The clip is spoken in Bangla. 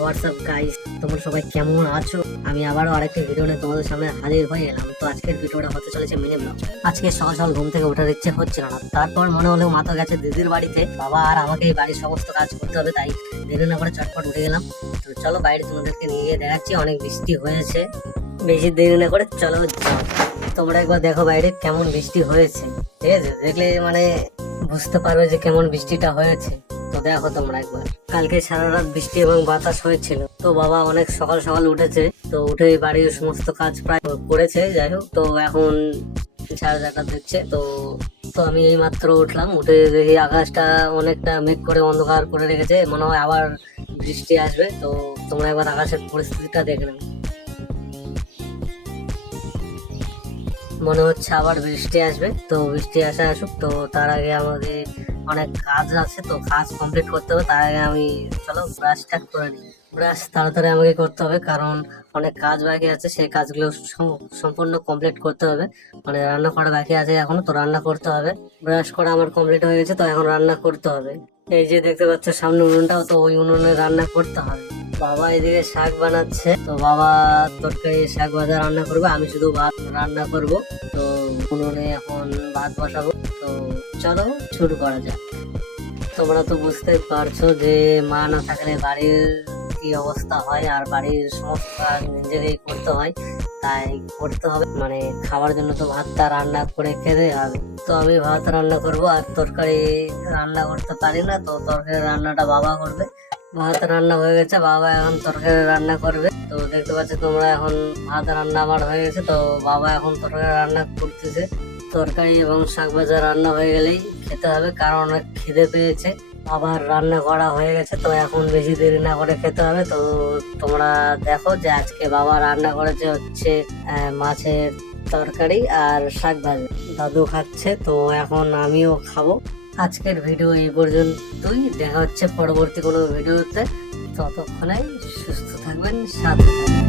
হোয়াটসঅ্যাপ গাইস, তোমরা সবাই কেমন আছো? আমি আবারও আরেকটি ভিডিও নিয়ে তোমাদের সামনে হাজির হয়ে এলাম। তো আজকের ভিডিওটা হতে চলেছে মিনি ব্লগ। আজকে সকাল সকাল ঘুম থেকে ওঠার ইচ্ছে হচ্ছিল না, তারপর মনে হলো মা তো গেছে দিদির বাড়িতে, বাবা আর আমাকে এই বাড়ির সমস্ত কাজ করতে হবে, তাই দেরি না করে চটপট উঠে গেলাম। তো চলো বাইরে তোমাদেরকে নিয়ে গিয়ে দেখাচ্ছি, অনেক বৃষ্টি হয়েছে। বেশি দেরি না করে চলো যাও। তোমরা একবার দেখো বাইরে কেমন বৃষ্টি হয়েছে, ঠিক আছে? দেখলে মানে বুঝতে পারবে যে কেমন বৃষ্টিটা হয়েছে। তো দেখো তোমরা একবার, কালকে সারা রাত বৃষ্টি এবং বাতাস হয়েছিল। তো বাবা অনেক সকাল সকাল উঠেছে, তো উঠে বাড়ির সমস্ত কাজ প্রায় করেছে। যাই হোক, তো এখন সাড়ে 4টা দিচ্ছে। তো তো আমি এই মাত্র উঠলাম, উঠে দেখি আকাশটা অনেকটা মেঘ করে অন্ধকার করে রেখেছে, মনে হয় আবার বৃষ্টি আসবে। তো তোমরা একবার আকাশের পরিস্থিতিটা দেখে নেবে, মনে হচ্ছে আবার বৃষ্টি আসবে। তো বৃষ্টি আসুক, তো তার আগে আমাদের অনেক কাজ আছে, তো কাজ কমপ্লিট করতে হবে। তার আগে আমি চলো ব্রাশটা করে নিই। ব্রাশ তাড়াতাড়ি আমাকে করতে হবে, কারণ অনেক কাজ বাকি আছে, সেই কাজগুলো সম্পূর্ণ কমপ্লিট করতে হবে। মানে রান্না করা বাকি আছে এখনো, তো রান্না করতে হবে। ব্রাশ করা আমার কমপ্লিট হয়ে গেছে, তো এখন রান্না করতে হবে। এই যে দেখতে পাচ্ছ সামনে উনুনটাও, তো ওই উনুনে রান্না করতে হবে। বাবা এদিকে শাক বানাচ্ছে, তো বাবা তরকারি শাক ভাজা রান্না করবে, আমি শুধু ভাত রান্না করব। তো উনুনে এখন ভাত বসাবো। তো চলো শুরু করা যাক। তোমরা তো বুঝতে পারছো যে মা না থাকলে বাড়ির কি অবস্থা হয়, আর বাড়ির সমস্ত কাজ নিজেরই করতে হয়। তাই করতে হবে, মানে খাওয়ার জন্য তো ভাতটা রান্না করে খেতে হবে। তো আমি ভাত রান্না করব, আর তরকারি রান্না করতে পারি না, তো তরকারি রান্নাটা বাবা করবে। ভাত রান্না হয়ে গেছে, বাবা এখন তরকারি রান্না করবে। তো দেখতে পাচ্ছ তোমরা, এখন ভাত রান্না আমার হয়ে গেছে, তো বাবা এখন তরকারি রান্না করতেছে। তরকারি এবং শাক ভাজা রান্না হয়ে গেলেই খেতে হবে, কারণ অনেক খিদে পেয়েছে। আবার রান্না করা হয়ে গেছে, তো এখন বেশি দেরি না করে খেতে হবে। তো তোমরা দেখো যে আজকে বাবা রান্না করেছে হচ্ছে মাছের তরকারি আর শাক ভাজা। দাদু খাচ্ছে, তো এখন আমিও খাবো। আজকের ভিডিও এই পর্যন্তই, দেখা হচ্ছে পরবর্তী কোনো ভিডিওতে। ততক্ষণে সুস্থ থাকবেন, সাথে থাকবেন।